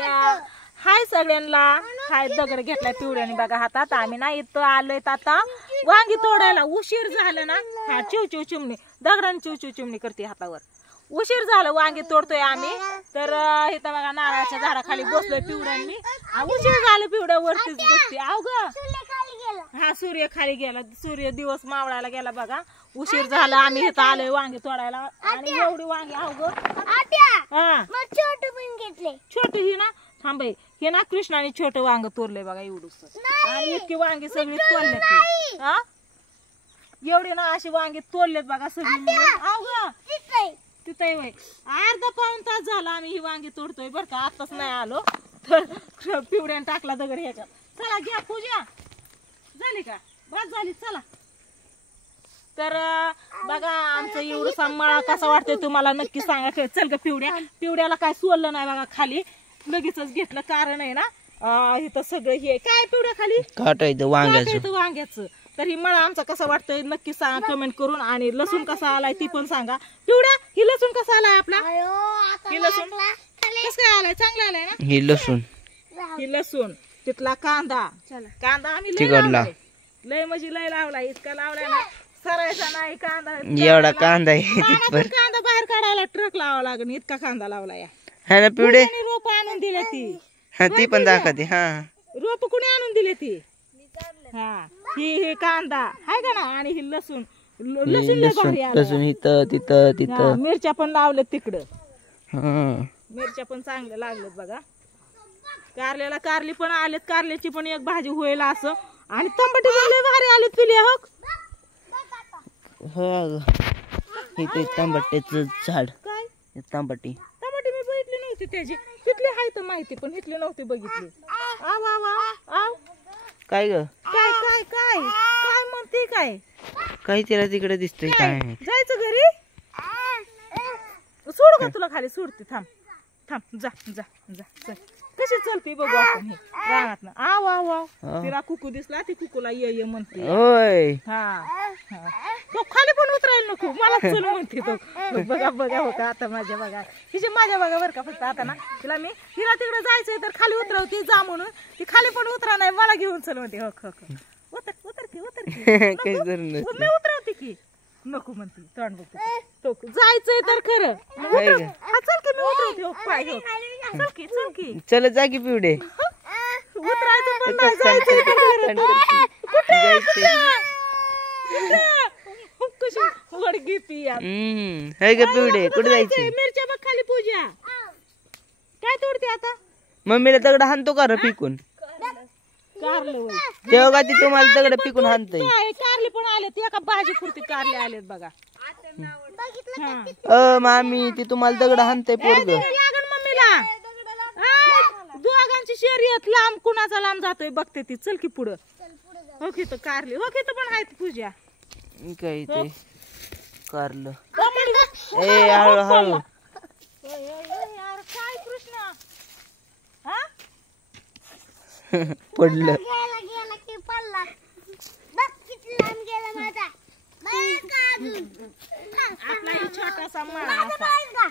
हाय सगळ्यांना, हाय दगड घेतलाय पिवड्याने बघा हातात. आम्ही ना इथं आलोय आता वांगी तोडायला. उशीर झाला ना, हा चिवचिव चिमणी दगडाने चिवचिव चिमणी करते हातावर. उशीर झालं वांगी तोडतोय आम्ही. तर इथं बघा नारळाच्या झाडाखाली बसलोय पिवड्यांनी. उशीर झालं पिवड्या वरतीच बसते. आव ग हा सूर्य खाली गेला, सूर्य दिवस मावळायला गेला बघा. उशीर झाला, आम्ही इथं आलोय वांगी तोडायला. आणि एवढी वांगी आव ग छोटी ही ना थांबे हे ना कृष्णाने छोटं वांग तोडलंय बघा एवढंच. आणि इतकी वांगी सगळी तोडलेत. हा एवढी ना अशी वांगी तोडलेत बघा सगळी. आव ग तिथे वय अर्धा पाऊण तास झाला आम्ही ही वांगी तोडतोय बरं का. आताच नाही आलो तर पिवड्याने टाकला दगड ह्याच्यात. चला घ्या पूजा झाली का, बस झाली चला. तर बघा आमचं एवढं मळा कसा वाटतोय तुम्हाला नक्की सांगा. चल ग पिवड्याला काय सोडलं नाही बघा खाली, लगेच घेतलं. कारण आहे ना इथं सगळं हे काय पिवड्या खाली काटायचं वांग्याचं. तर ही मळा आमचा कसा वाटतोय नक्की सांगा कमेंट करून. आणि लसूण कसा आलाय ती पण सांगा. पिवड्या ही लसूण कसा आलाय आपला, ही लसूण कसं काय आलाय, चांगला आलाय ना ही लसूण. तिथला कांदा आम्ही लय म्हणजे लय लावलाय. इतका लावलाय ना सरायचा नाही कांदा. एवढा कांदा आहे कांदा बाहेर काढायला ट्रक लावावा लागेल इतका कांदा लावलाय. ना पिवडे रोप आणून दिले ती पण दाखवते. हा रोप कुणी आणून दिले ती. हा ही कांदा आहे का ना. आणि ही लसूण लसूण इथं तिथं मिरच्या पण लावल्यात तिकडं. मिरच्या पण चांगल्या लागल्यात बघा. कारल्याला कारली पण आलेत, कारल्याची पण एक भाजी होईल असं. आणि तंबाटी पण लय भारी आलेत पिल्या हो. इथे तांबट्याचं झाड. काय तांबटी मी बघितली नव्हती त्याची. तिथली हाय तर माहिती पण इथली नव्हती बघितली. आव आव आव आव काय ग काय काय काय काय म्हणते काय काही तिला तिकडे दिसतोय. काय जायचं घरी, सोड का तुला खाली सोडते. थांब थांब जा जा जा चल. कशी चलते बघू आपण हे रानात ना. आव आव आव तिला कुकू दिसला, ती कुकूला ये म्हणते. होय हा तो खाली पण उतरायला नको मला चल म्हणते तो. बघा बघा हो का आता माझ्या बघा हिची माझ्या बघा बरं का. फक्त आता ना तिला मी हिला तिकडे जायचंय तर खाली उतरवते जा म्हणून. ती खाली पण उतरा नाही मला घेऊन चल म्हणते. हो उतर उतर उतर मी उतरवते की नको म्हणते. तोंड बघते तो जायचंय तर खरं चल की मी उतरवते. हो पाय हो चल की चल जा की पिवडे उतरायचं पण नाही जायचंय. कशी वडगी पिया पिवडे कुठे जायचं. मिरच्या बघ खाली पूजा काय तोडते आता. मम्मीला दगड हाणतो का रे पिकून. तेव्हा ती तुम्हाला दगड पिकून हाणतय. कारले पण आले एका भाजी पुरती कारले आलेत बघा. मामी ती तुम्हाला दगड हाणतय पोरग. मम्मीला दोघांची शर्यत लांब कुणाचा लांब जातोय बघते ती. चल की पुढं. ओके तर कारले ओके तर पण आहेत पूजा. काय ते कारलं हळू काय कृष्णा पडलं. आपला छोटासा मळा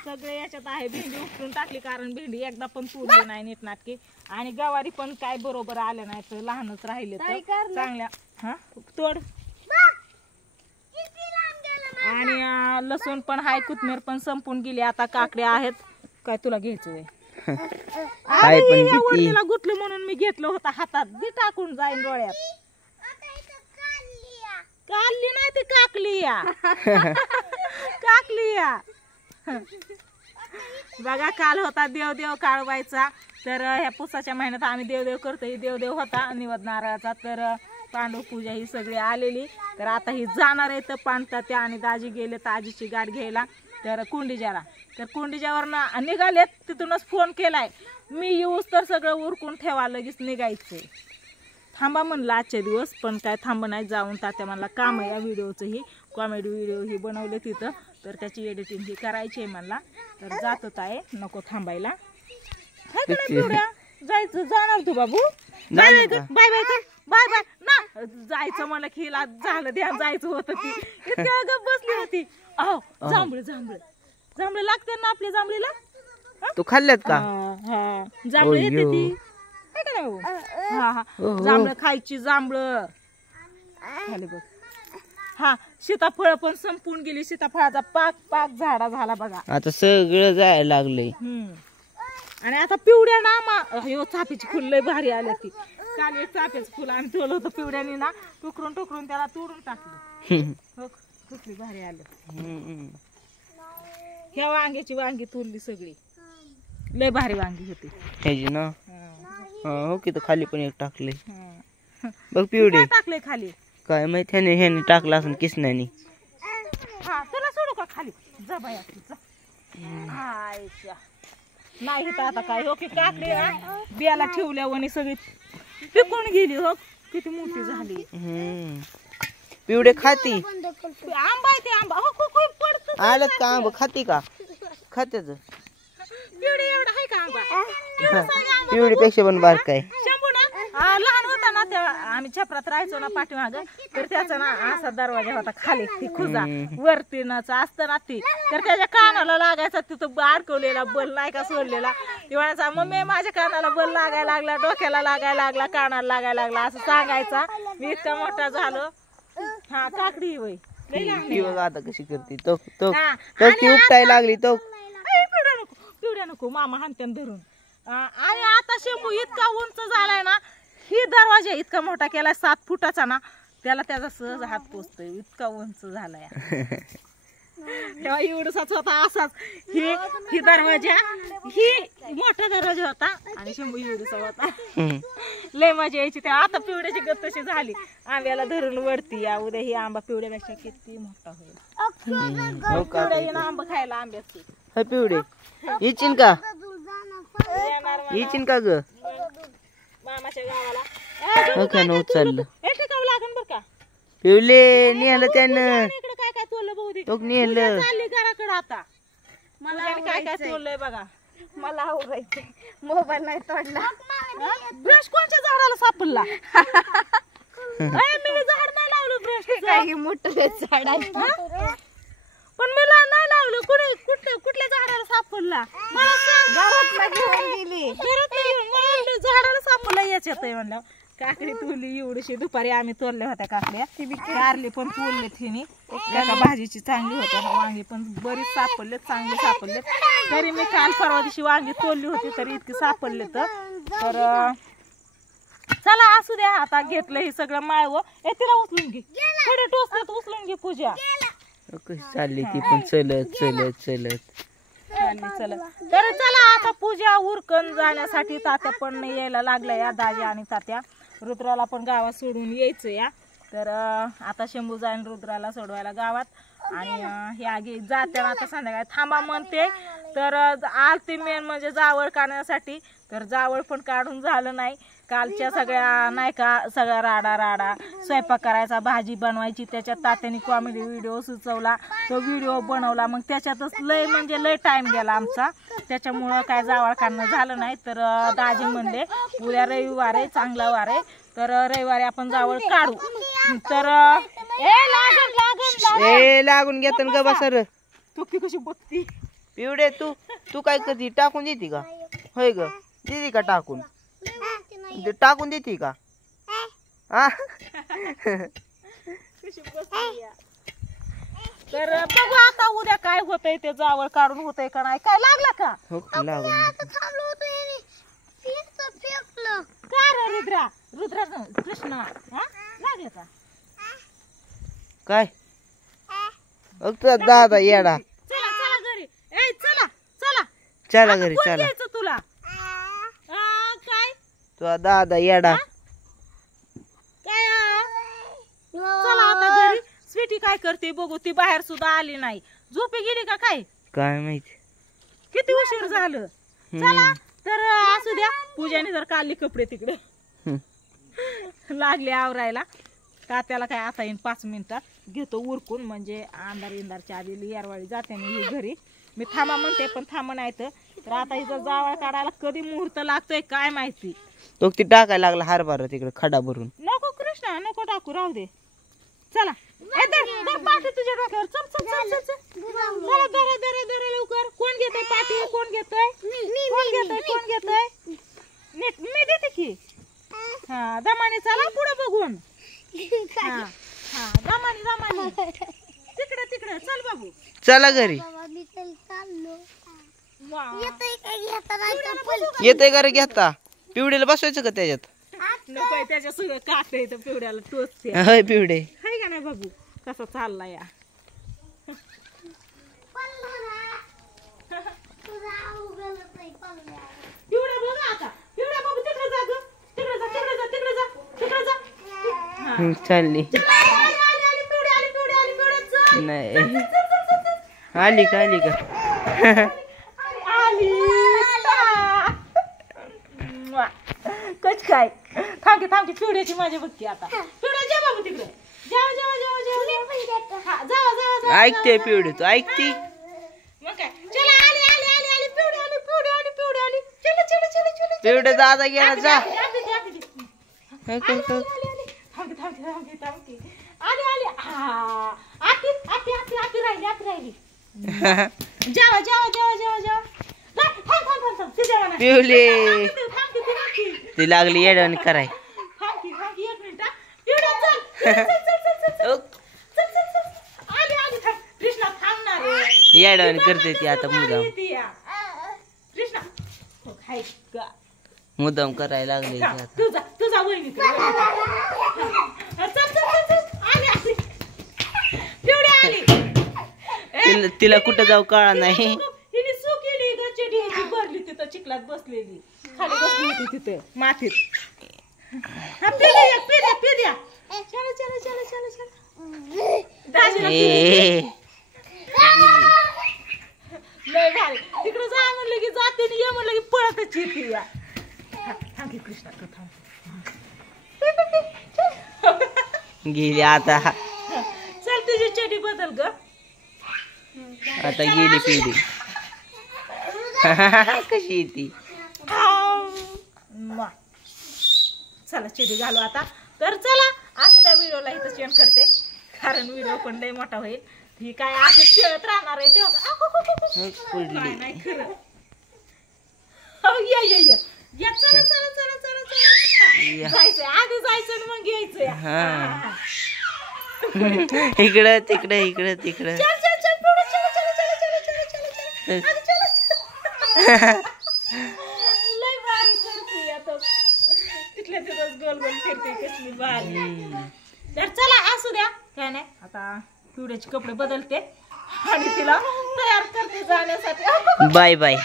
सगळे याच्यात आहे. भेंडी उपटून टाकली कारण भेंडी एकदा पण तोडली नाही नीटनाटकी. आणि गवारी पण काय बरोबर आल्या नाही तर लहानच राहिले तर चांगल्या. हा तोड. आणि लसूण पण हाय, कोथिंबीर पण संपून गेली. आता काकड्या आहेत. काय तुला घ्यायचंय वडीला गुतलं म्हणून मी घेतलं होतं हातात. दी टाकून जाईन डोळ्यात. काढली नाही ती काकली या बघा. काल होता देवदेव काढवायचा. तर ह्या पुसाच्या महिन्यात आम्ही देवदेव करतो. देवदेव होता निवद नारळाचा. तर पांडव पूजा ही सगळी आलेली. तर आता ही जाणार आहे तर पांडता त्या आणि दाजी गेले तर आजीची गाठ घ्यायला तर कुंडीजाला. तर कुंडीजावर निघालेत. तिथूनच फोन केलाय मी येऊस तर सगळं उरकून ठेवा लगेच निघायचंय. थांबा म्हणलं आजचे दिवस पण काय थांब नाही. जाऊन तात्या म्हणला काम आहे या व्हिडिओचं ही कॉमेडी व्हिडिओ ही बनवले तिथं. तर त्याची एडिटिंग ही करायची आहे मला. तर जात आहे नको थांबायला. जायचं जाणार तू बाबू. बाय बाय कर बाय बाय कर बाय बाय ना. जायचं मला की हिला झालं ध्यान जायचं होतं. ती इतक्या गप बसली होती. अहो जांभळे जांभळे जांभळे लागते ना आपल्या जांभळीला. तू खाल्ल्यात का? जांभळं येते अय्यो. ती है का नाही हो? हा हा ओहो. जांभळं खायची जांभळं खाली बघ. हा सीताफळ पण संपून गेली सीताफळाचा पाक पाक झाडा झाला बघा. आता सगळं जायला लागलंय. आणि आता पिवड्या ना ह्यो चाफ्याची फुल लय भारी आली ती. काल एक चाफ्याचं फुल आम्ही ठेवलं होतं पिवड्याने ना टुकरून टुकरून त्याला तोडून टाकलं. हो कुठली भारी आलं. ह्या वांग्याची वांगी तोडली सगळी लय भारी वांगी होती ह्याची ना. हा. हो की तर खाली पण एक टाकले. हा. बघ पिवडे काय टाकलंय खाली. काय माहित ह्याने टाकला असं किसण्याने. हा तुला सोडू का खाली जा बाया तू, जा. आयशा. नाही तर आता काय हो की काकडी ना बियाला ठेवल्यावर सगळी पिकून गेली हो किती मोठी झाली. पिवडे खाती आंबा आहे ते आंबा हो खूप पडतो आलं का आंबा खाती का? खात्याच पिवडी एवढा आहे का आंबा. पिवडी पेक्षा पण बार काय. शंभू ना लहान होता ना तेव्हा आम्ही छपरात राहायचो ना पाठीमाग तर त्याचा ना असा दरवाजा होता खाली ती खुजा वरती नाच असतं ना ती तर त्याच्या कानाला लागायचा तिथं अडकवलेला बल नाही का सोडलेला. ती म्हणायचा मम्मी माझ्या कानाला बल लागायला लागला डोक्याला लागायला लागला कानाला लागायला लागला असं सांगायचा. मी इतका मोठा झालो. हा काकडी वय ती बघ आता कशी करते तो तो हा. तो ती उपटायला लागली तो. पिवड्या नको मामा हानत्यान धरून. आणि आता शंभू इतका उंच झालाय ना ही दरवाजा इतका मोठा केलाय 7 फुटाचा ना त्याला त्याचा सहज हात पोचतोय इतका उंच झालाय. तेव्हा एवढाच होता असाच ही दरवाजा ही मोठा दरवाजा होता आणि शंभू एवढासा होता. लय मजा यायची तेव्हा. आता पिवड्याची गत तशी झाली आंब्याला धरून वरती या उद्या ही आंबा पिवड्यापेक्षा किती मोठा होईल. पिवड्या येईन आंबा खायला आंब्याची. हा पिवडे येचीन का येणार मला येचीन का ग? मामाच्या गावाला हो का ना उचललं हे टिकावं लागन बर का. पिवले नेहलं त्यानं इकडे काय काय तोडलं बहुते तो नेहलं. चालली घराकडे आता. मला काय काय तोडलंय बघा. मला आवरायचंय मोबाईल नाही तोडला. ब्रश कोणच्या झाडाला सापडला. मी झाड नाही लावलं ब्रश मोठं झाड आहे पण मला नाही लावलं. कुठल्या झाडाला सापडला झाडाला सापडला याच्यात म्हणलं. काकडी तोडली एवढीशी दुपारी आम्ही तोडल्या होत्या काकड्या कारली पण तोडले तिने एका भाजीची चांगली होत्या. वांगी पण बरीच सापडले चांगले सापडले. तरी मी काल परवा दिवशी वांगी तोडली होती तरी इतकी सापडले तर चला असू द्या. आता घेतलं हे सगळं माळव तिला उचलून घे थोडे टोचले उचलून घे पूजा. कशी चालली ती पण चलत चलत चलत चला तर चला आता पूजा उरकन जाण्यासाठी तात्या पण यायला लागल्या या दाजी आणि तात्या. रुद्राला पण गावात सोडून यायचं या तर आता शंभू जाईन रुद्राला सोडवायला गावात आणि हे आगे जाते आता संध्याकाळी थांबा म्हणते तर आलती मेन म्हणजे जावळ काढण्यासाठी तर जावळ पण काढून झालं नाही. कालच्या सगळ्या नाही का सगळ्या राडा स्वयंपाक करायचा भाजी बनवायची त्याच्यात तात्याने कॉमेडी व्हिडिओ सुचवला तो व्हिडिओ बनवला मग त्याच्यातच लय म्हणजे लय टाइम गेला आमचा. त्याच्यामुळं काय जावळ काढणं झालं नाही तर दाजी म्हणले उद्या रविवार आहे चांगला वार आहे तर रविवारी आपण जावळ काढू. तर लागून घेत ग बसर तू ती कशी बघती पिवडे तू तू काय करते टाकून देते का? होय ग देते का टाकून टाकून देते का? तर बघू आता उद्या काय होतंय ते जावळ काढून होतंय का नाही. काय लागला का? हो लागून का रे रुद्रा कृष्णा लागलं का काय? बघ तुझा दादा येडा. चला चला घरी ए चला चला चला घरी कोण चला. घ्यायचं तुला काय तुझा दादा येडा काय चला आता घरी. स्वीटी काय करते बघू ती बाहेर सुद्धा आली नाही. झोपे गेली का काय काय माहिती किती उशीर झालं. चला तर असू द्या. पूजाने जर काढली कपडे तिकडे लागले आवरायला तात्याला काय आता येईन 5 मिनिटात घेतो उरकून म्हणजे अंधारच्या आधी यारवाळी जाते मी घरी. मी थांबा म्हणते पण थांबा नाही तर आता इथं जावळ काढायला कधी मुहूर्त लागतोय काय माहिती. तो ती टाकायला लागला हरभरा तिकडे खडा भरून. नको कृष्णा नको टाकू राहू दे चला ए, धर पाठी तुझ्या डोक्यावर. चल चल चल चल चल. चला धरा धरा धरा लवकर. कोण घेतोय पाठी? कोण घेतोय? कोण घेतोय? कोण घेतोय? नीट मी देते की. हा दमाने चला पुढे बघून. हा हा दमाने दमाने. तिकडे तिकडे चल बाबू. चला घरी. वा. येते घरी घेता. पिवडीला बसवायचं का त्याच्यात? नको त्याच्या सगळं काट येतं पिवड्याला टोचते. होय पिवडे. हाय का नाही बाबू कसा चालला या. पिवड्या बघा आता. पिवड्या बाबू तिकडे जा ग. तिकडे जा तिकडे जा तिकडे जा तिकडे जा. हा. चालली आली आली आली पिवड्या आली पिवड्या आली पिवड्या चल. नाही. चल, चल, चल, चल, चल. आली का आली का? आली. वा. कच काय थांबकी थांबकी पिवड्याची माझी बघती आता. पिवड्या जा बाबू तिकडे. जावा जावा जावा जावा. हा जावा जावा जावा. ऐकते पिवडी तू ऐकती. मग काय चला आली आली आली आली पिवडी आली पिवडी आली पिवडी आली. चल चल चल चल. पिवडे दादा गेला जा. थांबकी थांबकी थांबकी. आली आली. हा आती आती आती आती राहिली आती राहिली. जावा जावा जावा जावा जावा. थांब थांब थांब थांब. तुझ्या मना. पिवले थांबकी थांबकी. ती लागली येडवण कराय. थांबकी थांबकी एक मिनिट. पिवड्या चल. चल चल चल चल चल. चल चल चल. आली आली थांब. कृष्णा थांबणार रे. येडवण करते ती आता मुदाम. कृष्णा हो खाय का. मुदाम करायला लागली ती आता. तुझा तुझा वहिनी चल चल चल चल. आली आली. पिवड्या आली. तिला कुठं जाऊ कळा नाही. हिने सू केली घरची ढेची भरली तिथं चिखलात बसलेली. खाली बसली होती तिथे मातीत. हा पी द्या. चला चला चला चला चला. दाजीला ए लय भारी. तिकडे जा म्हणलं की जाते आणि ये म्हणलं की पळतच येते या. थांब की कृष्णा तू थांब. गेली आता. चल तुझी चटी बदल ग. आता गेली पिवडी. कशी ती. चला चटी घालू आता. तर चला असं त्या व्हिडिओला इथं सेंड करते कारण व्हिडिओ पण लय मोठा होईल. ही काय असं खेळत राहणार आहे तेव्हा काय नाही खरं. हो या या या या. चला चला चला चला चला. जायचंय आधी जायचं आणि मग यायचंय. हा. इकडं तिकडं इकडं तिकडं. चल चल चल पुढे चल चल चल चल चल चल चल. आधी चल. लय भारी करते आता. तिथल्या तिथंच गोल गोल फिरते कसली भारी. तर चला असू द्या काय नाही. आता पिवड्याचे कपडे बदलते आणि तिला तयार करते जाण्यासाठी. Bye bye.